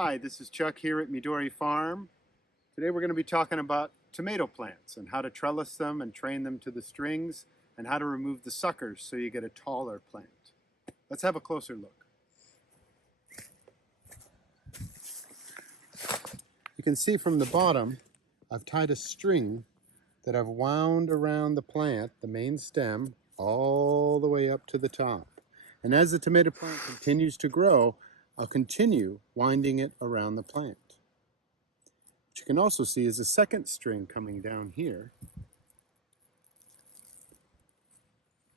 Hi, this is Chuck here at Midori Farm. Today we're going to be talking about tomato plants and how to trellis them and train them to the strings and how to remove the suckers so you get a taller plant. Let's have a closer look. You can see from the bottom I've tied a string that I've wound around the plant, the main stem, all the way up to the top. And as the tomato plant continues to grow, I'll continue winding it around the plant. What you can also see is a second string coming down here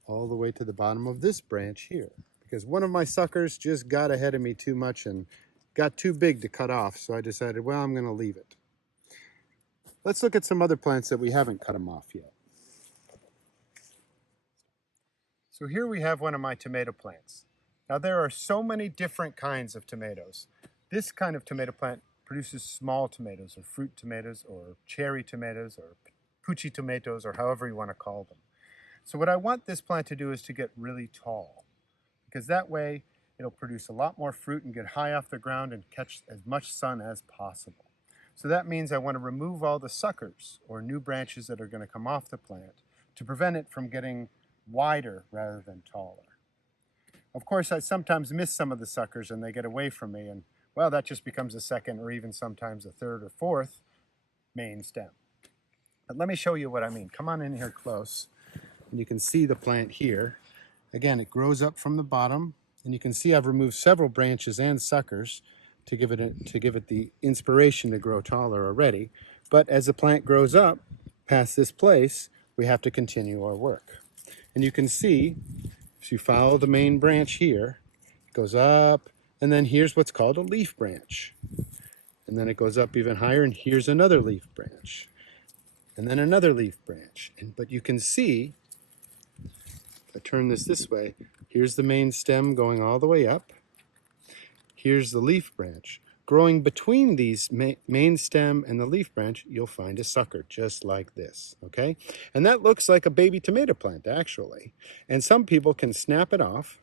all the way to the bottom of this branch here, because one of my suckers just got ahead of me too much and got too big to cut off, so I decided, well, I'm going to leave it. Let's look at some other plants that we haven't cut them off yet. So here we have one of my tomato plants. Now there are so many different kinds of tomatoes. This kind of tomato plant produces small tomatoes or fruit tomatoes or cherry tomatoes or pucci tomatoes or however you want to call them. So what I want this plant to do is to get really tall, because that way it'll produce a lot more fruit and get high off the ground and catch as much sun as possible. So that means I want to remove all the suckers or new branches that are going to come off the plant to prevent it from getting wider rather than taller. Of course, I sometimes miss some of the suckers and they get away from me, and well, that just becomes a second or even sometimes a third or fourth main stem. But let me show you what I mean. Come on in here close and you can see the plant here. Again, it grows up from the bottom, and you can see I've removed several branches and suckers to give it the inspiration to grow taller already. But as the plant grows up past this place, we have to continue our work. And you can see, if you follow the main branch here, it goes up, and then here's what's called a leaf branch. And then it goes up even higher, and here's another leaf branch. And then another leaf branch. But you can see, if I turn this way, here's the main stem going all the way up. Here's the leaf branch. Growing between these main stem and the leaf branch, you'll find a sucker just like this, okay? And that looks like a baby tomato plant, actually. And some people can snap it off,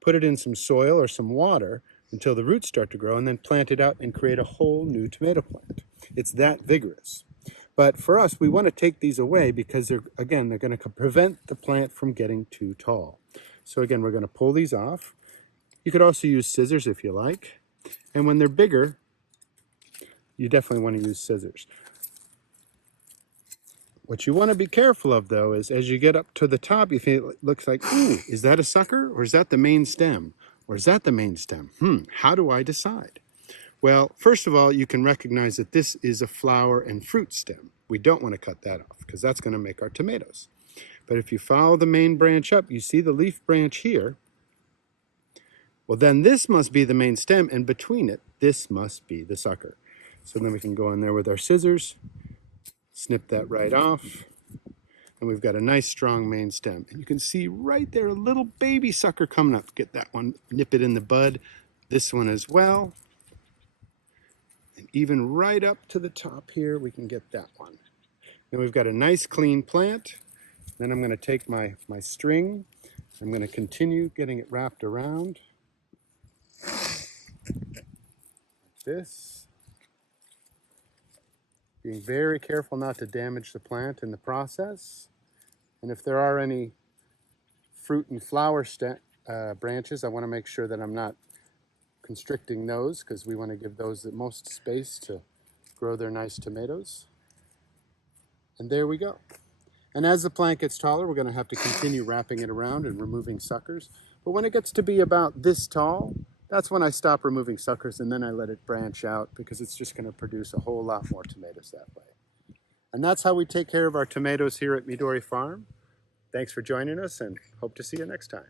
put it in some soil or some water until the roots start to grow, and then plant it out and create a whole new tomato plant. It's that vigorous. But for us, we want to take these away because they're going to prevent the plant from getting too tall. So again, we're going to pull these off. You could also use scissors if you like. And when they're bigger, you definitely want to use scissors. What you want to be careful of, though, is as you get up to the top, you think it looks like, ooh, is that a sucker or is that the main stem? Or is that the main stem? How do I decide? Well, first of all, you can recognize that this is a flower and fruit stem. We don't want to cut that off because that's going to make our tomatoes. But if you follow the main branch up, you see the leaf branch here. Well, then this must be the main stem, and between it, this must be the sucker. So then we can go in there with our scissors, snip that right off, and we've got a nice strong main stem. And you can see right there a little baby sucker coming up. Get that one, nip it in the bud. This one as well. And even right up to the top here, we can get that one. Then we've got a nice clean plant. Then I'm going to take my string. I'm going to continue getting it wrapped around. Like this. Being very careful not to damage the plant in the process. And if there are any fruit and flower branches, I want to make sure that I'm not constricting those, because we want to give those the most space to grow their nice tomatoes. And there we go. And as the plant gets taller, we're going to have to continue wrapping it around and removing suckers. But when it gets to be about this tall, that's when I stop removing suckers, and then I let it branch out, because it's just going to produce a whole lot more tomatoes that way. And that's how we take care of our tomatoes here at Midori Farm. Thanks for joining us, and hope to see you next time.